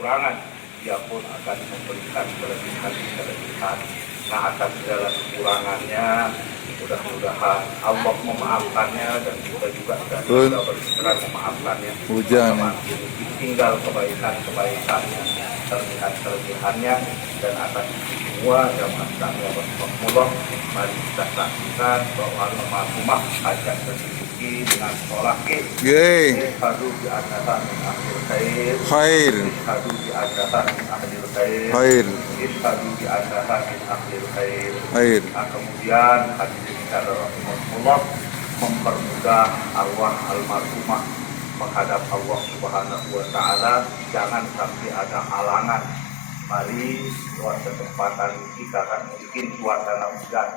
Kekurangan, dia pun akan memberikan kelebihan. Nah, atas segala kekurangannya, mudah-mudahan Allah memaafkannya dan kita juga berkenan memaafkannya. Hujan. Tinggal kebaikannya, terlihat kelebihannya, dan atas semua jamaah sekalian bersyukur, mari kita saksikan bahwa almarhumah ajak rezeki dengan sholat hadu di adahan akhir khair hadu di adahan akhir khair hadu di adahan akhir khair. Nah, kemudian hadirin sekalian rahimakumullah, mempermudah arwah almarhumah menghadap Allah Subhanahu wa Ta'ala, jangan sampai ada halangan. Mari buat kesempatan kita kan mungkin suasana hujan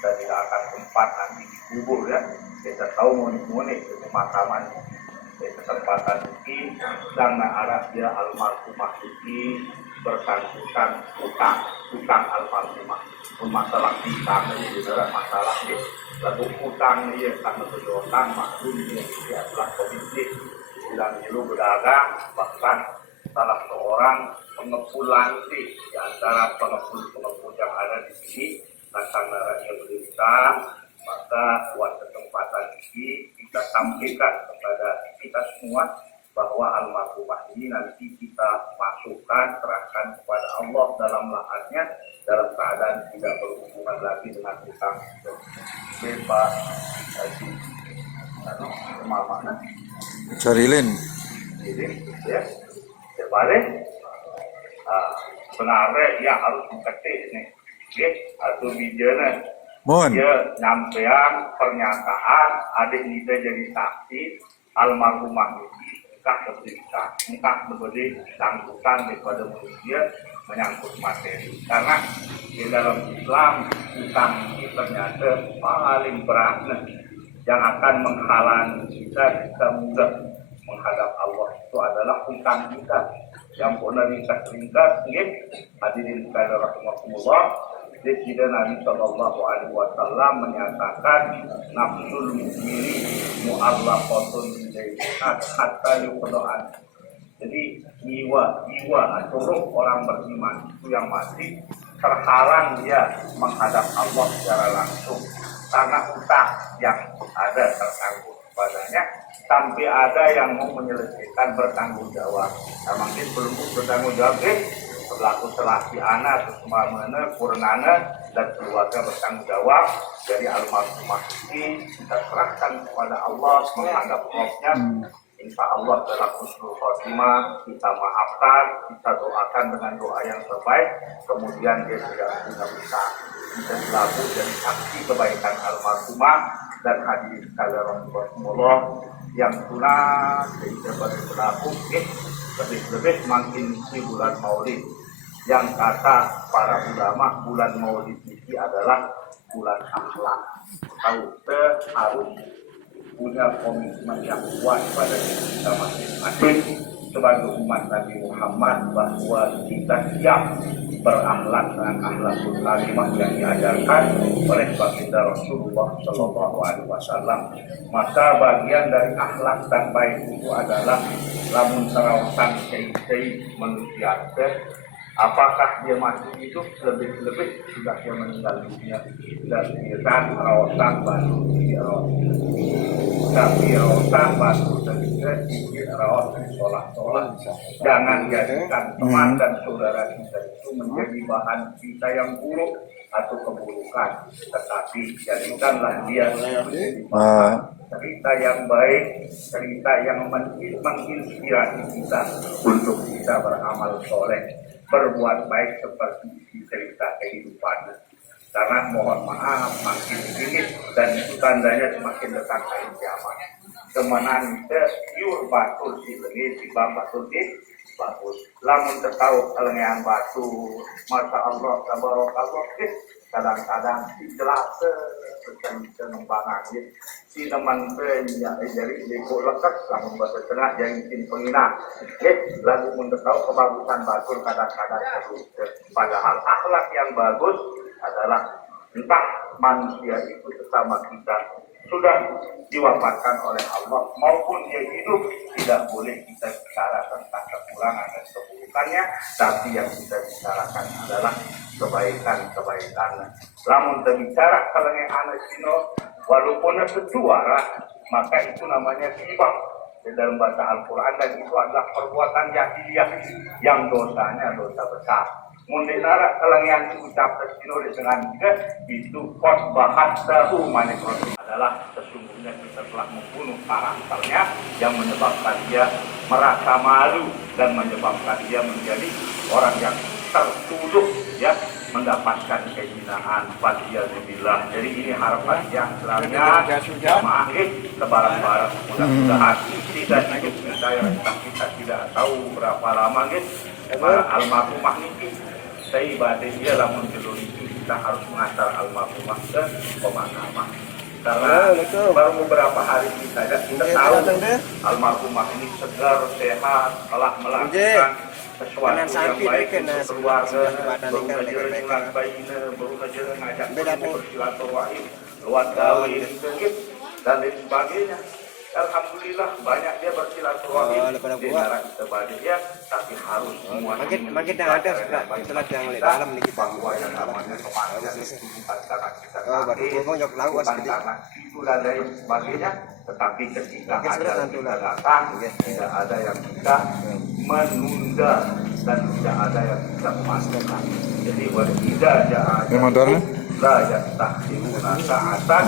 dan tidak akan tempat nanti dikubur ya. Kita tahu moni ke pemakaman kesempatan ini dan arah dia almarhumah ini bersangkutan utang almarhumah. Masalah kita ini adalah masalah lalu utang ini karena berdoa maklum dia adalah pemilik bilang dulu berdagang, bahkan salah seorang pengepul lantai di antara pengepul yang ada di sini karena dia berita, maka buat kesempatan ini kita sampaikan kepada kita semua bahwa almarhumah ini nanti kita masukkan, serahkan kepada Allah dalam lahannya dalam keadaan tidak berhubungan lagi dengan utang bebas mana Carilin ya sebalik sebenarnya dia harus mengetik nih atau bijana dia nyampean pernyataan adik kita jadi saksi almarhumah ini entah sebagai sangkutan daripada manusia menyangkut materi, karena di dalam Islam utang ini ternyata paling berat yang akan menghalangi kita mudah menghadap Allah itu adalah utang kita yang pernah ringkas hadirin sekalian rahimakumullah. Jadi Nabi Shallallahu Alaihi Wasallam menyatakan nafsul mu'mini mu'allaqatun bidainat hatta yuqda'an. Jadi jiwa atau roh orang beriman itu yang masih terhalang dia menghadap Allah secara langsung karena utang yang ada tersangkut padanya, sampai ada yang mau menyelesaikan bertanggung jawab. Nah, mungkin belum bertanggung jawab berlaku selasi anak atau semamana purnana dan keluarga bertanggung jawab. Jadi almarhumah ini kita serahkan kepada Allah menghadap rohnya. Insya Allah dalam husnul khotimah kita maafkan, kita doakan dengan doa yang terbaik, kemudian dia tidak bisa berlaku jadi saksi kebaikan almarhumah. Dan hadirin sekalian rahimakumullah yang sunat sehingga berlaku lebih makin di bulan Maulid, yang kata para ulama bulan Maulid ini adalah bulan akhlak. Kita harus punya komitmen yang kuat pada diri kita masing-masing sebagai umat Nabi Muhammad bahwa kita siap berakhlak dengan akhlakul karimah yang diajarkan oleh baginda Rasulullah Shallallahu Alaihi Wasallam. Maka bagian dari akhlak dan baik itu adalah lamun sarawasan kiai manusia. Apakah dia masih hidup, lebih-lebih sudah dia meninggal dunia, dan kita rawasan baru tapi rawasan baru dan juga rawasan sholat. Jangan jadikan teman dan saudara kita itu menjadi bahan kita yang buruk atau keburukan, tetapi jadikanlah dia menjadi bahan cerita yang baik, cerita yang menginspirasi kita untuk bisa beramal soleh, berbuat baik seperti cerita kehidupan. Karena mohon maaf makin dingin dan itu tandanya semakin dekat hari kiamat. Kemanan yur batul si beli si batul si bagus. Lamun tertahu kelengahan batu, masya Allah, tabarakallah. Kadang-kadang dijelaskan pengembangan si teman ya jadi lekuk lekat lamun bahasa tengah jadi tim penginap. Lalu untuk tahu kebagusan batul kadang-kadang padahal akhlak yang bagus adalah entah manusia itu sesama kita sudah diwafatkan oleh Allah maupun dia hidup, tidak boleh kita bicara tentang kekurangan dan keburukannya, tapi yang kita bicarakan adalah kebaikan-kebaikan. Lamun terbicara kalau yang anak sino walaupun sejuara, maka itu namanya ghibah di dalam bahasa Al-Quran, dan itu adalah perbuatan jahiliyah yang dosanya dosa besar. Mundinara kalau yang diucap tersino dengan juga itu kot bahasahu manekro adalah sesungguhnya kita telah membunuh karakternya yang menyebabkan dia merasa malu dan menyebabkan dia menjadi orang yang tertuduh ya mendapatkan kehinaan. Fadiyalillah. Jadi ini harapan yang selanjutnya jamaah lebaran-lebaran mudah-mudahan tidak hidup kita yang kita tidak tahu berapa lama almarhumah ini saya ibadah dia lamun jelur itu kita harus mengantar almarhumah ke pemakaman. Karena baru beberapa hari saja kita tahu almarhumah ini segar, sehat, telah melakukan sesuatu yang baik untuk keluarga, baru ngajak bayinya, baru ngajak bersilaturahim, luar kawin, dan lain sebagainya. Alhamdulillah banyak dia bersilaturahim di negara kita bahagia, tapi harus semua makin ada setelah yang dalam nih kita bahwa yang namanya kematian itu bukan karena kita bukan karena itu dan lain sebagainya, tetapi ketika ada kita datang tidak ada yang bisa menunda dan tidak ada yang bisa memastikan. Jadi tidak ada la yastahimuna sa'atan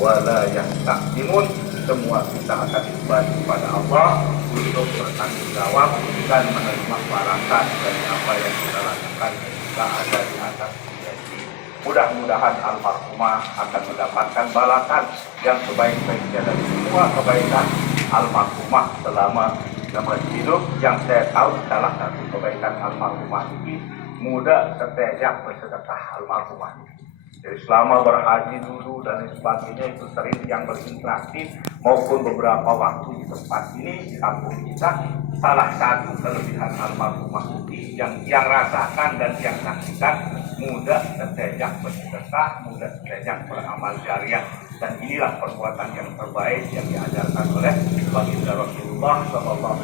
wa la yastahdimun. Semua kita akan kembali kepada Allah untuk bertanggung jawab dan menerima balasan dari apa yang kita lakukan ketika ada di atas dunia ini. Mudah-mudahan almarhumah akan mendapatkan balasan yang sebaik-baiknya dari semua kebaikan almarhumah selama hidup. Yang saya tahu salah satu kebaikan almarhumah ini mudah setajak bersedekah almarhumah. Jadi selama berhaji dulu dan sebagainya itu sering yang berinteraksi maupun beberapa waktu di tempat ini di kampung kita, salah satu kelebihan almarhumah ini yang rasakan dan yang saksikan mudah terjejak bersedekah, mudah terjejak beramal jariah, dan inilah perbuatan yang terbaik yang diajarkan oleh baginda Rasulullah SAW.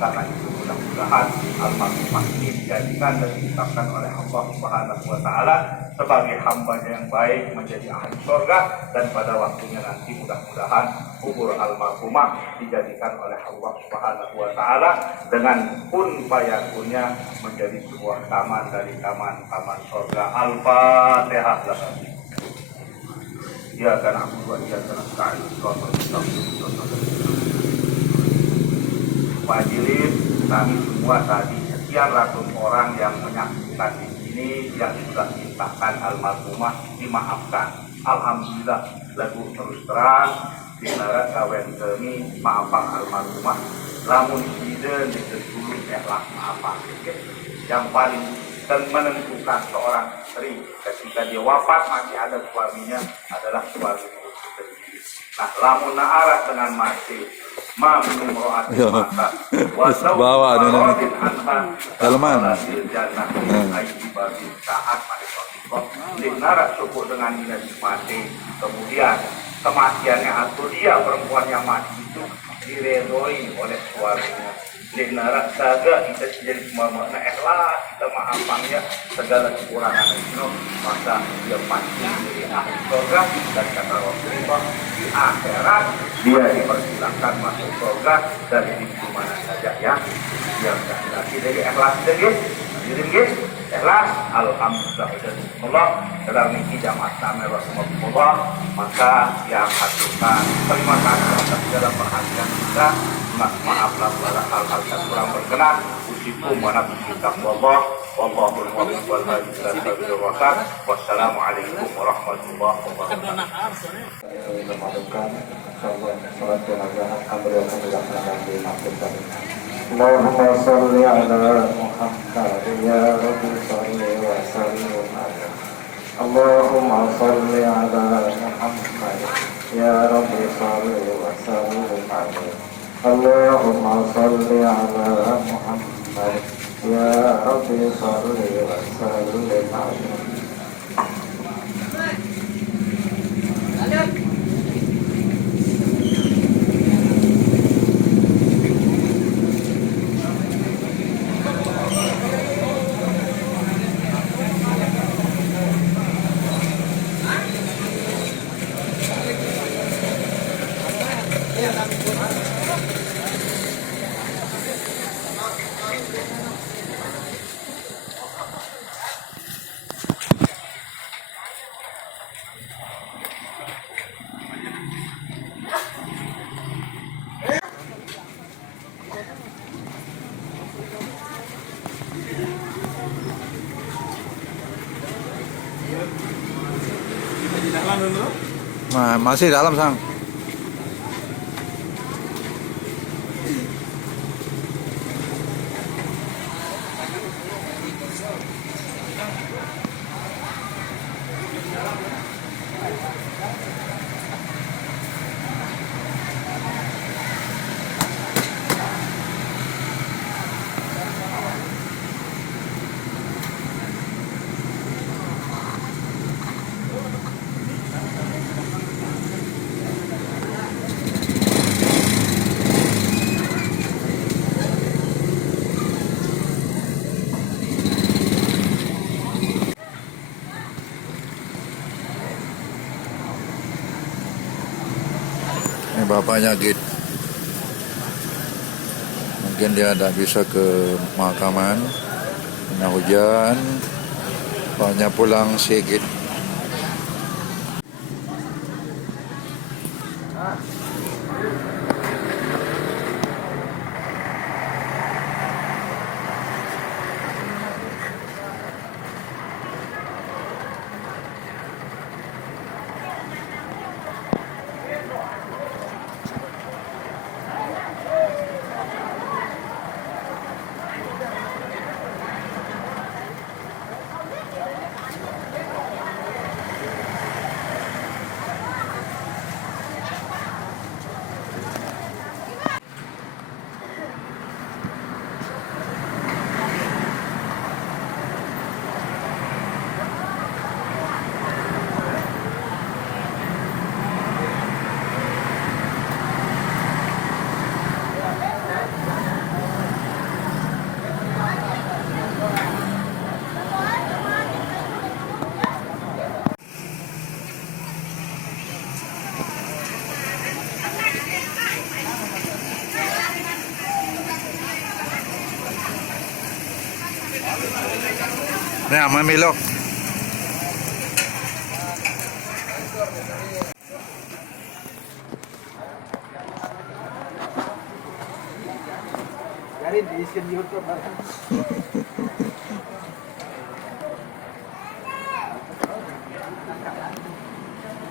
Karena itu mudah-mudahan almarhumah ini dijadikan dan ditetapkan oleh Allah Subhanahu Wa Taala sebagai hambanya yang baik menjadi ahli surga, dan pada waktunya nanti mudah-mudahan kubur almarhumah dijadikan oleh Allah Subhanahu Wa Taala dengan kun fayakunnya menjadi sebuah taman dari taman-taman surga. Al-Fatihah. Ya karena aku buat dia terkait Fajilin, kami semua tadi sekian ratus orang yang menyaksikan di sini yang sudah mintakan almarhumah dimaafkan. Alhamdulillah lagu terus terang di negara kawen kami maafkan almarhumah. Lamun ide dulu lah maafkan. Yang paling dan menentukan seorang istri ketika dia wafat masih ada suaminya adalah suami itu sendiri. Nah, lamun naarat dengan mati ma min imra'atin Iya. mata wa Bawa ada zawjuha namanya. radin anha Dalaman. fil jannah ai ibadi saat nara cukup dengan dia mati. Kemudian kematiannya atau dia perempuan yang mati itu diredoi oleh suaminya. Nara saga kita jadi semua makna ikhlas kita maafkannya segala kekurangan itu maka dia pasti menjadi ahli surga dan kata Rasulullah di akhirat dia dipersilakan masuk surga dari pintu mana saja yang dia kehendaki. Jadi ikhlas jadi ikhlas alhamdulillah Allah dalam niki jamaah tamer Rasulullah maka yang hatukan terima kasih atas segala perhatian kita. Maaflah segala hal-hal yang kurang berkenan. Usikum wa nafsi taqwallah wallahul muwaffiq wal hadi ila sabilir rasyad. Wassalamualaikum warahmatullahi wabarakatuh. Allahumma salli ala Muhammad ya Rabbi salli wa sallim ala Allahumma salli ala Muhammad ya Rabbi salli wa sallim ala Allahumma salli ala Muhammad ya Rabbi salli wa sallim ala Masih dalam sang. Ini bapaknya Git. Mungkin dia tidak bisa ke pemakaman karena hujan. Bapaknya pulang si Git. Nah, memilok. Jadi di YouTube.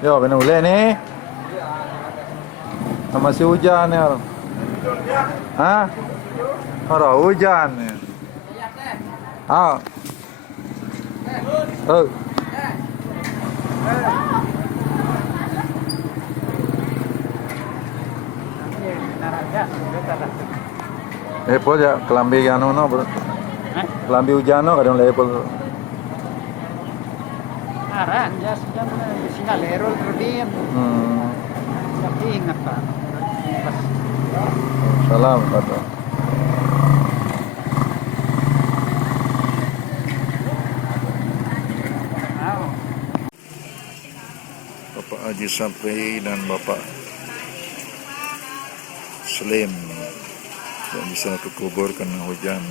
Yo, kena boleh ni. Masih hujan ya. Hah? Orang hujan ni. Ah. Oh. naraga, betul lah. Lepol ya, kelambi anu no, bro. Kelambi hujan no, kadang lepol. Aran, jas jam sinalerol rodin. Tapi ingat pak. Pas Salam kata. mau. Bapak Haji Sapri dan Bapak Slim yang bisa ke kubur karena hujan.